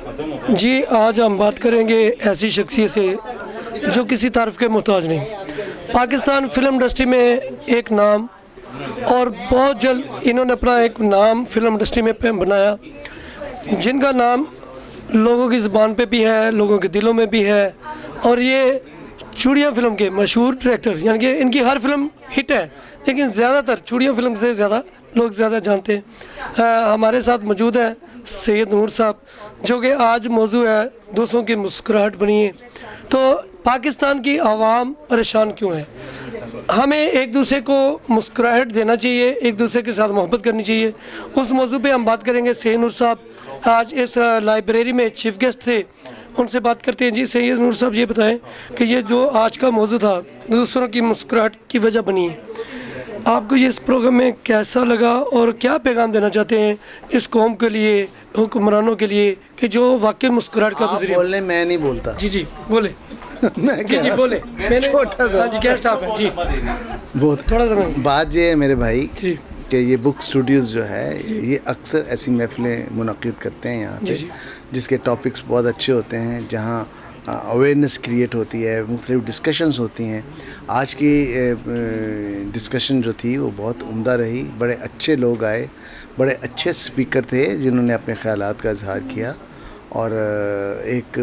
जी, आज हम बात करेंगे ऐसी शख्सियत से जो किसी तारीफ़ के मोहताज नहीं। पाकिस्तान फ़िल्म इंडस्ट्री में एक नाम, और बहुत जल्द इन्होंने अपना एक नाम फ़िल्म इंडस्ट्री में बनाया, जिनका नाम लोगों की ज़ुबान पे भी है, लोगों के दिलों में भी है। और ये चूड़ियाँ फ़िल्म के मशहूर डायरेक्टर, यानी कि इनकी हर फिल्म हिट है, लेकिन ज़्यादातर चूड़ियाँ फ़िल्म से ज़्यादा लोग ज़्यादा जानते हैं। हमारे साथ मौजूद है सैयद नूर साहब, जो कि आज मौजू है दूसरों की मुस्कुराहट बनी है। तो पाकिस्तान की आवाम परेशान क्यों है? हमें एक दूसरे को मुस्कुराहट देना चाहिए, एक दूसरे के साथ मोहब्बत करनी चाहिए। उस मौजू पे हम बात करेंगे। सैयद नूर साहब आज इस लाइब्रेरी में चीफ गेस्ट थे, उनसे बात करते हैं। जी सैयद नूर साहब, ये बताएं कि ये जो आज का मौजू था दूसरों की मुस्कुराहट की वजह बनी है, आपको ये इस प्रोग्राम में कैसा लगा और क्या पैगाम देना चाहते हैं इस कौम के लिए, हुक्मरानों के लिए, कि जो वाकई मुस्कुराहट का आप बोलने, मैं नहीं बोलता। जी बोले। मैं क्या? जी बोले। मैंने छोटा सा। हाँ जी, गेस्ट आप हैं जी। बहुत थोड़ा सा बात ये है मेरे भाई जी कि ये बुक स्टूडियोज़ जो है ये अक्सर ऐसी महफ़िलें मुनक़िद करते हैं यहाँ पे, जिसके टॉपिक्स बहुत अच्छे होते हैं, जहाँ अवेयरनेस क्रिएट होती है, मुख्तलिफ डिस्कशंस होती हैं। आज की डिस्कशन जो थी वो बहुत उम्दा रही, बड़े अच्छे लोग आए, बड़े अच्छे स्पीकर थे जिन्होंने अपने ख़यालात का इजहार किया, और एक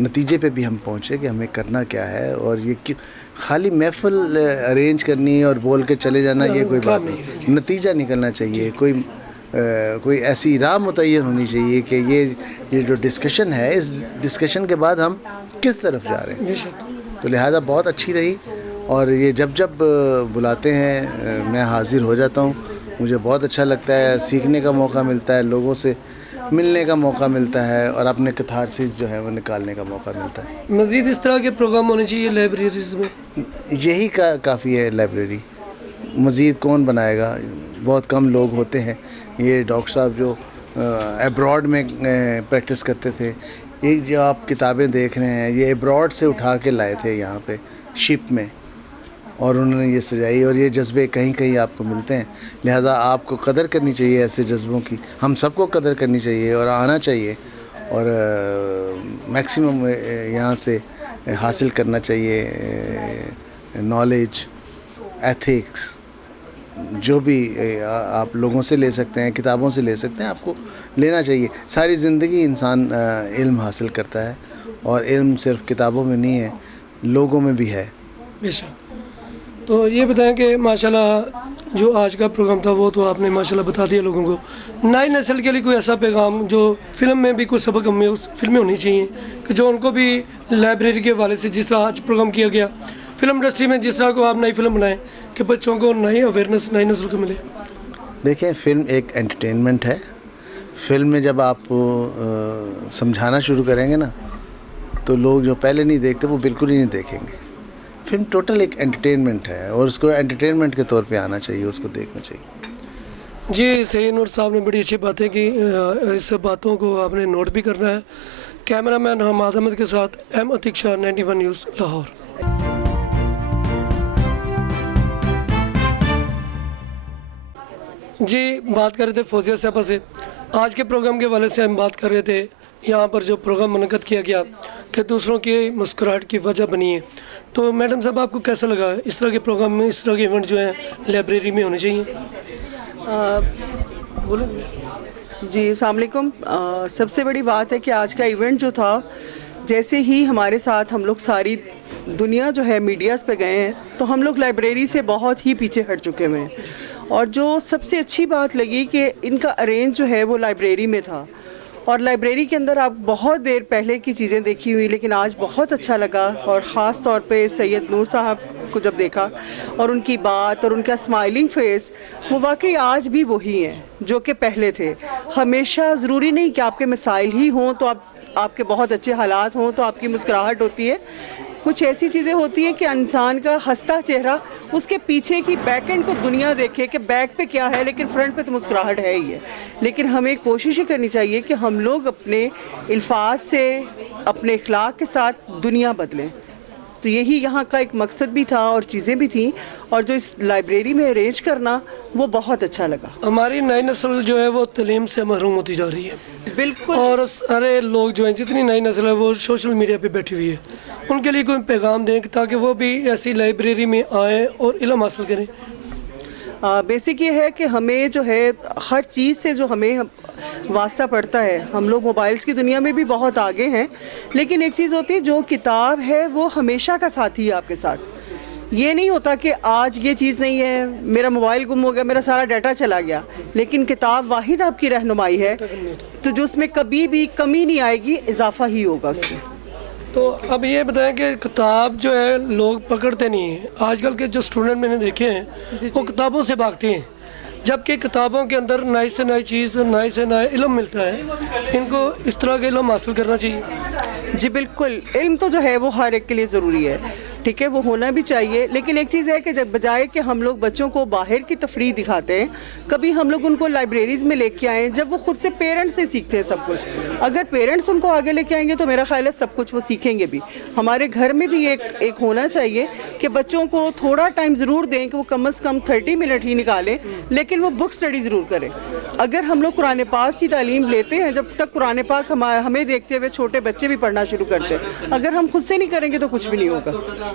नतीजे पे भी हम पहुँचे कि हमें करना क्या है। और ये कि खाली महफ़िल अरेंज करनी और बोल के चले जाना ये कोई बात नहीं, नतीजा निकलना चाहिए, कोई ऐसी राह मुतय्यन होनी चाहिए कि ये जो डिस्कशन है, इस डिस्कशन के बाद हम किस तरफ जा रहे हैं। तो लिहाजा बहुत अच्छी रही, और ये जब जब बुलाते हैं मैं हाज़िर हो जाता हूँ। मुझे बहुत अच्छा लगता है, सीखने का मौका मिलता है, लोगों से मिलने का मौका मिलता है, और अपने कैथारसिस जो है वो निकालने का मौका मिलता है। मज़ीद इस तरह के प्रोग्राम होने चाहिए लाइब्रेरीज़ में। यही काफ़ी है लाइब्रेरी, मज़ीद कौन बनाएगा, बहुत कम लोग होते हैं। ये डॉक्टर साहब जो अब्रॉड में प्रैक्टिस करते थे, ये जो आप किताबें देख रहे हैं ये अब्रॉड से उठा के लाए थे यहाँ पे शिप में, और उन्होंने ये सजाई, और ये जज्बे कहीं कहीं आपको मिलते हैं। लिहाजा आपको कदर करनी चाहिए ऐसे जज्बों की, हम सबको कदर करनी चाहिए और आना चाहिए, और मैक्सिमम यहाँ से हासिल करना चाहिए नॉलेज, एथिक्स, जो भी आप लोगों से ले सकते हैं, किताबों से ले सकते हैं, आपको लेना चाहिए। सारी ज़िंदगी इंसान इल्म हासिल करता है, और इल्म सिर्फ किताबों में नहीं है, लोगों में भी है। बेशक। तो ये बताएं कि माशाल्लाह जो आज का प्रोग्राम था वो तो आपने माशाल्लाह बता दिया लोगों को। नई नस्ल के लिए कोई ऐसा पैगाम जो फ़िल्म में भी कुछ सबक हमें उस फिल्में होनी चाहिए, कि जो उनको भी लाइब्रेरी के हवाले से, जिस तरह आज प्रोग्राम किया गया फ़िल्म इंडस्ट्री में, जिस तरह को आप नई फिल्म बनाएं कि बच्चों को नई अवेयरनेस नई नस्ल को मिले। देखें, फ़िल्म एक एंटरटेनमेंट है। फ़िल्म में जब आप समझाना शुरू करेंगे ना, तो लोग जो पहले नहीं देखते वो बिल्कुल ही नहीं देखेंगे। फ़िल्म टोटल एक एंटरटेनमेंट है, और उसको एंटरटेनमेंट के तौर पे आना चाहिए, उसको देखना चाहिए। जी सैयद नूर साहब ने बड़ी अच्छी बातें की, इस बातों को आपने नोट भी करना है। कैमरामैन हमाद अहमद के साथ एम अतीक शाह, 91 न्यूज़, लाहौर। जी, बात कर रहे थे फौजिया साहबा से। आज के प्रोग्राम के हवाले से हम बात कर रहे थे, यहाँ पर जो प्रोग्राम मुनक़्क़द किया गया कि दूसरों की मुस्कुराहट की वजह बनी है। तो मैडम साहब, आपको कैसा लगा इस तरह के प्रोग्राम में, इस तरह के इवेंट जो हैं लाइब्रेरी में होने चाहिए? बोलो जी, अस्सलाम वालेकुम। सबसे बड़ी बात है कि आज का इवेंट जो था, जैसे ही हमारे साथ हम लोग सारी दुनिया जो है मीडियाज़ पे गए हैं, तो हम लोग लाइब्रेरी से बहुत ही पीछे हट चुके हैं। और जो सबसे अच्छी बात लगी कि इनका अरेंज जो है वो लाइब्रेरी में था, और लाइब्रेरी के अंदर आप बहुत देर पहले की चीज़ें देखी हुई, लेकिन आज बहुत अच्छा लगा। और ख़ास तौर पे सैयद नूर साहब को जब देखा और उनकी बात और उनका स्माइलिंग फेस, वो वाकई आज भी वही हैं जो कि पहले थे। हमेशा ज़रूरी नहीं कि आपके मसाइल ही हों तो आपके बहुत अच्छे हालात हों तो आपकी मुस्कुराहट होती है। कुछ ऐसी चीज़ें होती हैं कि इंसान का हंसता चेहरा, उसके पीछे की बैक एंड को दुनिया देखे कि बैक पे क्या है, लेकिन फ्रंट पे तो मुस्कुराहट है ही है। लेकिन हमें कोशिश ही करनी चाहिए कि हम लोग अपने अल्फाज से, अपने इखलाक के साथ दुनिया बदलें। तो यही यहाँ का एक मकसद भी था और चीज़ें भी थी, और जो इस लाइब्रेरी में अरेंज करना वो बहुत अच्छा लगा। हमारी नई नस्ल जो है वो तालीम से महरूम होती जा रही है, बिल्कुल। और सारे लोग जो हैं, जितनी नई नस्ल है वो सोशल मीडिया पे बैठी हुई है, उनके लिए कोई पैगाम दें ताकि वो भी ऐसी लाइब्रेरी में आएँ और इल्म हासिल करें। बेसिक ये है कि हमें जो है हर चीज़ से जो हमें वास्ता पड़ता है, हम लोग मोबाइल्स की दुनिया में भी बहुत आगे हैं, लेकिन एक चीज़ होती है जो किताब है वो हमेशा का साथी है आपके साथ। ये नहीं होता कि आज ये चीज़ नहीं है, मेरा मोबाइल गुम हो गया, मेरा सारा डाटा चला गया, लेकिन किताब वाहिद आपकी रहनुमाई है, तो जो उसमें कभी भी कमी नहीं आएगी, इजाफा ही होगा उसमें। तो अब ये बताएं कि किताब जो है लोग पकड़ते नहीं हैं। आजकल के जो स्टूडेंट मैंने देखे हैं वो किताबों से भागते हैं, जबकि किताबों के अंदर नई से नई चीज़, नए से नए इल्म मिलता है। इनको इस तरह के इल्म हासिल करना चाहिए। जी बिल्कुल, इल्म तो जो है वो हर एक के लिए ज़रूरी है, ठीक है, वो होना भी चाहिए, लेकिन एक चीज़ है कि जब बजाय कि हम लोग बच्चों को बाहर की तफरीह दिखाते हैं, कभी हम लोग उनको लाइब्रेरीज़ में लेके आएँ, जब वो खुद से पेरेंट्स से सीखते हैं सब कुछ। अगर पेरेंट्स उनको आगे लेके आएंगे तो मेरा ख्याल है सब कुछ वो सीखेंगे भी। हमारे घर में भी एक होना चाहिए कि बच्चों को थोड़ा टाइम ज़रूर दें कि वो कम से कम 30 मिनट ही निकालें, लेकिन वो बुक स्टडी ज़रूर करें। अगर हम लोग कुरान पाक की तालीम लेते हैं, जब तक कुरान पाक हमें देखते हुए छोटे बच्चे भी पढ़ना शुरू करते हैं, अगर हम खुद से नहीं करेंगे तो कुछ भी नहीं होगा।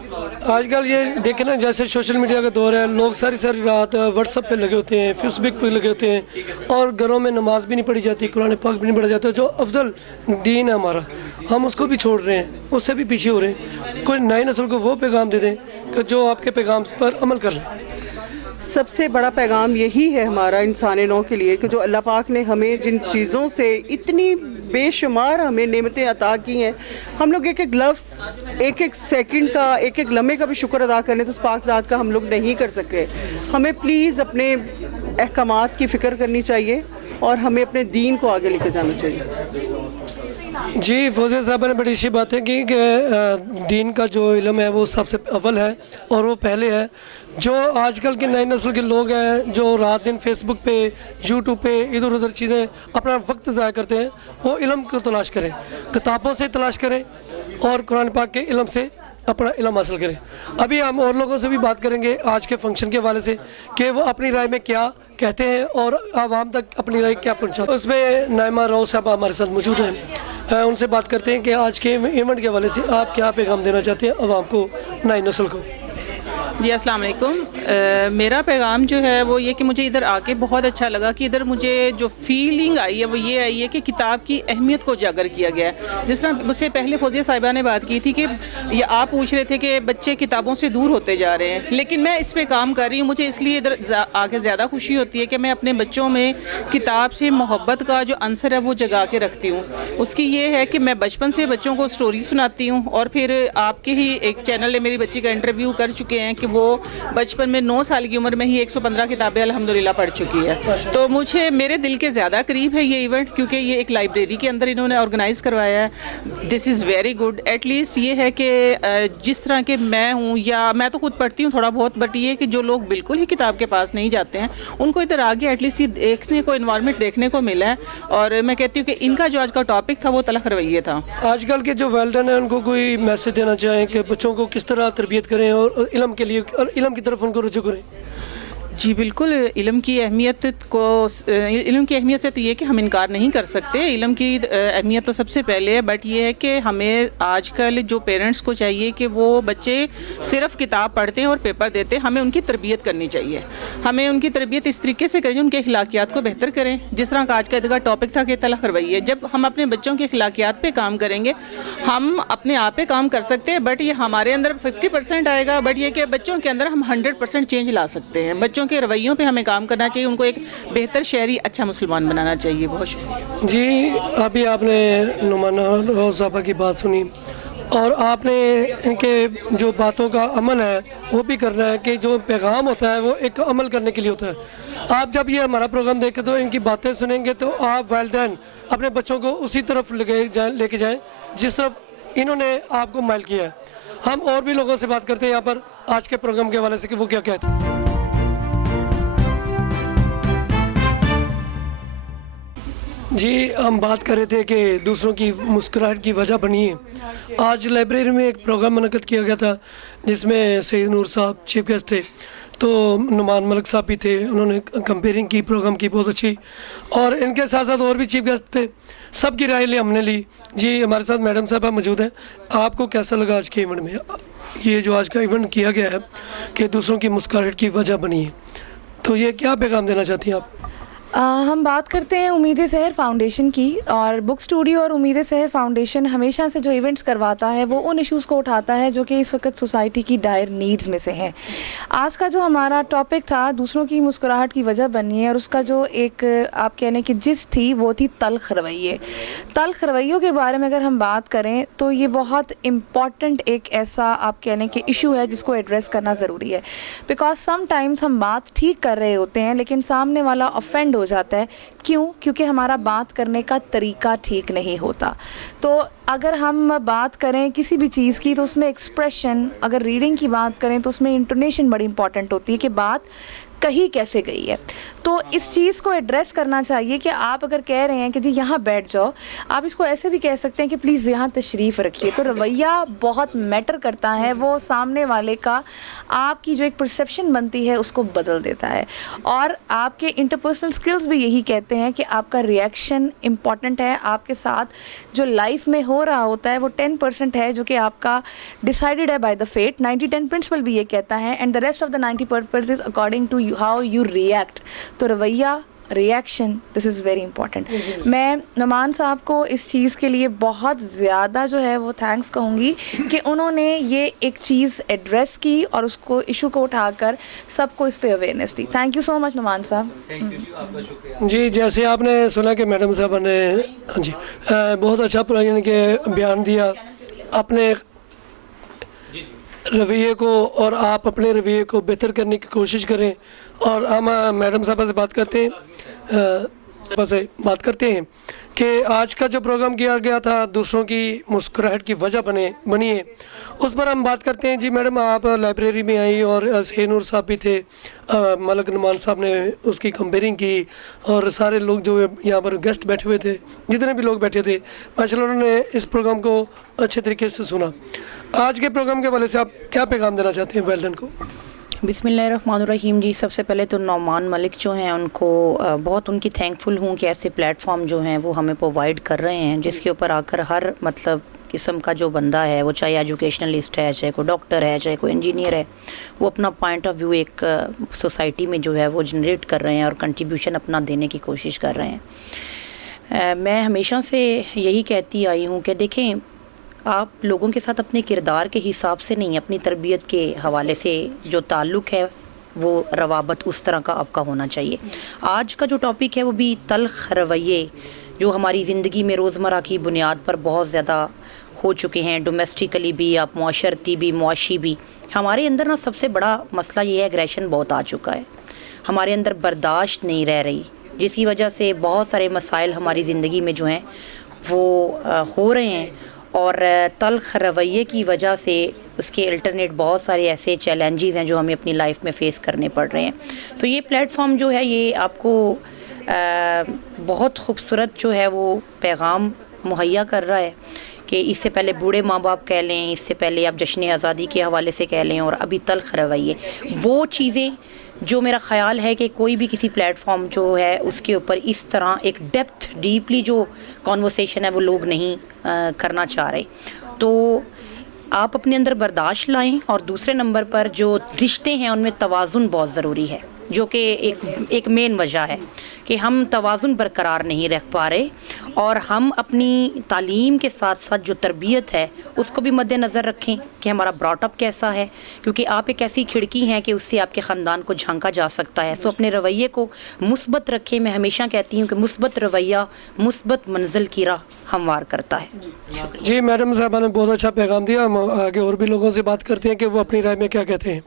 आजकल ये देखें ना, जैसे सोशल मीडिया का दौर है, लोग सारी सारी रात व्हाट्सएप पे लगे होते हैं, फेसबुक पे लगे होते हैं, और घरों में नमाज भी नहीं पढ़ी जाती, कुरान पाक भी नहीं पढ़ा जाता। जो अफजल दीन है हमारा, हम उसको भी छोड़ रहे हैं, उससे भी पीछे हो रहे हैं। कोई नई नस्ल को वो पैगाम दे दें कि जो आपके पैगाम पर अमल कर रहे हैं। सबसे बड़ा पैगाम यही है हमारा इंसान नौ के लिए कि जो अल्लाह पाक ने हमें जिन चीज़ों से इतनी बेशुमार हमें नेमतें अता की हैं, हम लोग एक एक लफ्ज़, एक एक सेकंड का, एक एक लम्हे का भी शुक्र अदा करें तो उस पाक ज़ात का हम लोग नहीं कर सके। हमें प्लीज़ अपने अहकामात की फ़िक्र करनी चाहिए और हमें अपने दीन को आगे लेकर जाना चाहिए। जी, फौजिया साहब ने बड़ी अच्छी बातें की कि दीन का जो इल्म है वो सबसे अव्वल है और वो पहले है। जो आजकल के नई नस्ल के लोग हैं जो रात दिन फेसबुक पे, यूट्यूब पे इधर उधर चीज़ें अपना वक्त ज़ाया करते हैं, वो इल्म को तलाश करें, किताबों से तलाश करें और कुरान पाक के इल्म से अपना इल्म हासिल करें। अभी हम और लोगों से भी बात करेंगे आज के फंक्शन के हवाले से कि वो अपनी राय में क्या कहते हैं और आवाम तक अपनी राय क्या पहुँचाते हैं। उसमें नाइमा राव साहब हमारे साथ मौजूद हैं, उनसे बात करते हैं कि आज के इवेंट के हवाले से आप क्या पैगाम देना चाहते हैं आवाम को, नई नस्ल को। जी अस्सलाम वालेकुम। मेरा पैगाम जो है वो ये कि मुझे इधर आके बहुत अच्छा लगा कि इधर मुझे जो फीलिंग आई है वो ये आई है कि किताब की अहमियत को उजागर किया गया है। जिस तरह मुझसे पहले फौजिया साहिबा ने बात की थी कि ये आप पूछ रहे थे कि बच्चे किताबों से दूर होते जा रहे हैं, लेकिन मैं इस पे काम कर रही हूँ। मुझे इसलिए इधर आके ज़्यादा खुशी होती है कि मैं अपने बच्चों में किताब से मोहब्बत का जो अंसर है वो जगा के रखती हूँ। उसकी ये है कि मैं बचपन से बच्चों को स्टोरी सुनाती हूँ, और फिर आपके ही एक चैनल ने मेरी बच्ची का इंटरव्यू कर चुके हैं कि वो बचपन में 9 साल की उम्र में ही 115 किताबें अल्हम्दुलिल्लाह पढ़ चुकी है। तो मुझे मेरे दिल के ज़्यादा करीब है ये इवेंट, क्योंकि ये एक लाइब्रेरी के अंदर इन्होंने ऑर्गेनाइज़ करवाया है। This is very good. At least ये है कि जिस तरह के मैं हूँ, या मैं तो खुद पढ़ती हूँ थोड़ा बहुत, बट ये कि जो लोग बिल्कुल ही किताब के पास नहीं जाते हैं उनको इधर आगे एटलीस्ट ये देखने को, इन्वायरमेंट देखने को मिला है। और मैं कहती हूँ कि इनका जो आज का टॉपिक था वो तलख रवैये था। आजकल के जो वालिदैन हैं उनको कोई मैसेज देना चाहें कि बच्चों को किस तरह तरबियत करें और इल्म के लिए और इल्म की तरफ उनको रुजू करें? जी बिल्कुल, इल्म की अहमियत से तो ये कि हम इनकार नहीं कर सकते। इल्म की अहमियत तो सबसे पहले है, बट ये है कि हमें आजकल जो पेरेंट्स को चाहिए कि वो बच्चे सिर्फ किताब पढ़ते हैं और पेपर देते हैं, हमें उनकी तरबियत करनी चाहिए। हमें उनकी तरबियत इस तरीके से करें, उनके अखलाकियात को बेहतर करें। जिस तरह का आज का टॉपिक था कि तलख रवैये, जब हम अपने बच्चों के अखलाकियात पे काम करेंगे, हम अपने आप पे काम कर सकते हैं, बट ये हमारे अंदर 50% आएगा, बट ये कि बच्चों के अंदर हम 100% चेंज ला सकते हैं। बच्चों के रवैयों पे हमें काम करना चाहिए, उनको एक बेहतर शहरी, अच्छा मुसलमान बनाना चाहिए। बहुत शुक्रिया जी। अभी आपने नुमाना साहबा की बात सुनी और आपने इनके जो बातों का अमल है वो भी करना है कि जो पैगाम होता है वो एक अमल करने के लिए होता है। आप जब ये हमारा प्रोग्राम देखें तो इनकी बातें सुनेंगे तो आप वालिदैन अपने बच्चों को उसी तरफ लेके जाएं जिस तरफ इन्होंने आपको माइल किया है। हम और भी लोगों से बात करते हैं यहाँ पर आज के प्रोग्राम के हवाले से कि वो क्या कहते हैं। जी, हम बात कर रहे थे कि दूसरों की मुस्कुराहट की वजह बनी है। आज लाइब्रेरी में एक प्रोग्राम मुनक़्क़द किया गया था जिसमें सैयद नूर साहब चीफ गेस्ट थे, तो नुमान मलिक साहब भी थे। उन्होंने कंपेयरिंग की, प्रोग्राम की बहुत अच्छी, और इनके साथ साथ और भी चीफ गेस्ट थे। सबकी राय ली हमने ली। जी, हमारे साथ मैडम साहब मौजूद हैं। आपको कैसा लगा आज के इवेंट में? ये जो आज का इवेंट किया गया है कि दूसरों की मुस्कुराहट की वजह बनी है, तो ये क्या पैगाम देना चाहती हैं आप? हम बात करते हैं उम्मीद शहर फाउंडेशन की, और बुक स्टूडियो और उम्मीद शहर फाउंडेशन हमेशा से जो इवेंट्स करवाता है वो उन इश्यूज़ को उठाता है जो कि इस वक्त सोसाइटी की डायर नीड्स में से हैं। आज का जो हमारा टॉपिक था दूसरों की मुस्कुराहट की वजह बनी है, और उसका जो एक आप कह लें कि जिस थी वो थी तल्ख रवैये। तल्ख रवैयों के बारे में अगर हम बात करें तो ये बहुत इम्पॉर्टेंट एक ऐसा आप कह लें कि इशू है जिसको एड्रेस करना ज़रूरी है। बिकॉज समटाइम्स हम बात ठीक कर रहे होते हैं लेकिन सामने वाला ऑफेंड हो जाता है। क्यों? क्योंकि हमारा बात करने का तरीका ठीक नहीं होता। तो अगर हम बात करें किसी भी चीज़ की तो उसमें एक्सप्रेशन, अगर रीडिंग की बात करें तो उसमें इंटोनेशन बड़ी इंपॉर्टेंट होती है कि बात कही कैसे गई है। तो इस चीज़ को एड्रेस करना चाहिए कि आप अगर कह रहे हैं कि जी यहाँ बैठ जाओ, आप इसको ऐसे भी कह सकते हैं कि प्लीज़ यहाँ तशरीफ़ रखिए। तो रवैया बहुत मैटर करता है, वो सामने वाले का आपकी जो एक परसेप्शन बनती है उसको बदल देता है। और आपके इंटरपर्सनल स्किल्स भी यही कहते हैं कि आपका रिएक्शन इम्पॉर्टेंट है। आपके साथ जो लाइफ में हो रहा होता है वो 10% है जो कि आपका डिसाइडेड है बाय द फेट। 90-10 प्रिंसिपल भी ये कहता है, and the rest of the 90% is according to how you react. तो रवैया, reaction, this is very important. मैं नुमान साहब को इस चीज़ के लिए बहुत ज़्यादा जो है वो थैंक्स कहूँगी कि उन्होंने ये एक चीज़ एड्रेस की और उसको इशू को उठाकर सबको इस पे अवेयरनेस दी। Thank you so much Numan साहब। जी, जैसे आपने सुना कि मैडम साहब ने हाँ जी बहुत अच्छा यानी कि बयान दिया अपने रवैये को, और आप अपने रवैये को बेहतर करने की कोशिश करें। और हम मैडम साहबा से बात करते हैं कि आज का जो प्रोग्राम किया गया था दूसरों की मुस्कुराहट की वजह बनी है, उस पर हम बात करते हैं। जी मैडम, आप लाइब्रेरी में आई और सैयद नूर साहब भी थे, मलिक नुमान साहब ने उसकी कंपेयरिंग की, और सारे लोग जो यहाँ पर गेस्ट बैठे हुए थे, जितने भी लोग बैठे थे, माशाल्लाह उन्होंने इस प्रोग्राम को अच्छे तरीके से सुना। आज के प्रोग्राम के हवाले से आप क्या पैगाम देना चाहते हैं वेल्डन को? बिस्मिल्लाहिर्रहमानिर्रहीम। जी, सबसे पहले तो नुमान मलिक जो हैं उनको बहुत उनकी थैंकफुल हूँ कि ऐसे प्लेटफॉर्म जो हैं वो हमें प्रोवाइड कर रहे हैं जिसके ऊपर आकर हर मतलब किस्म का जो बंदा है, वो चाहे एजुकेशनलिस्ट है, चाहे कोई डॉक्टर है, चाहे कोई इंजीनियर है, वो अपना पॉइंट ऑफ व्यू एक सोसाइटी में जो है वो जनरेट कर रहे हैं और कंट्रीब्यूशन अपना देने की कोशिश कर रहे हैं। मैं हमेशा से यही कहती आई हूँ कि देखें, आप लोगों के साथ अपने किरदार के हिसाब से नहीं, अपनी तरबियत के हवाले से जो ताल्लुक़ है वो रवाबत उस तरह का आपका होना चाहिए। आज का जो टॉपिक है वो भी तल्ख़ रवैये जो हमारी ज़िंदगी में रोज़मर्रा की बुनियाद पर बहुत ज़्यादा हो चुके हैं, डोमेस्टिकली भी, आप मुआशरती भी, मुआशी भी। हमारे अंदर ना सबसे बड़ा मसला ये है, एग्रेशन बहुत आ चुका है, हमारे अंदर बर्दाश्त नहीं रह रही, जिसकी वजह से बहुत सारे मसाइल हमारी ज़िंदगी में जो हैं वो हो रहे हैं। और तल्ख़ रवैये की वजह से उसके अल्टरनेट बहुत सारे ऐसे चैलेंजेस हैं जो हमें अपनी लाइफ में फ़ेस करने पड़ रहे हैं। तो ये प्लेटफॉर्म जो है ये आपको बहुत खूबसूरत जो है वो पैगाम मुहैया कर रहा है कि इससे पहले बूढ़े माँ बाप कह लें, इससे पहले आप जश्न आज़ादी के हवाले से कह लें, और अभी तल्ख़ रवैये, वो चीज़ें जो मेरा ख़्याल है कि कोई भी किसी प्लेटफॉर्म जो है उसके ऊपर इस तरह एक डेप्थ डीपली जो कॉन्वर्सेशन है वो लोग नहीं करना चाह रहे। तो आप अपने अंदर बर्दाश्त लाएं, और दूसरे नंबर पर जो रिश्ते हैं उनमें तवाज़ुन बहुत ज़रूरी है, जो कि एक मेन वजह है कि हम तवाज़ुन बरकरार नहीं रख पा रहे, और हम अपनी तालीम के साथ साथ जो तरबियत है उसको भी मद्देनज़र रखें कि हमारा ब्रॉटअप कैसा है, क्योंकि आप एक ऐसी खिड़की हैं कि उससे आपके ख़ानदान को झांका जा सकता है। सो अपने रवैये को मुस्बत रखें। मैं हमेशा कहती हूँ कि मुस्बत रवैया मुस्बत मंजिल की राह हमवार करता है। जी, मैडम साहबा ने बहुत अच्छा पैगाम दिया। हम आगे और भी लोगों से बात करते हैं कि वो अपनी राय में क्या कहते हैं।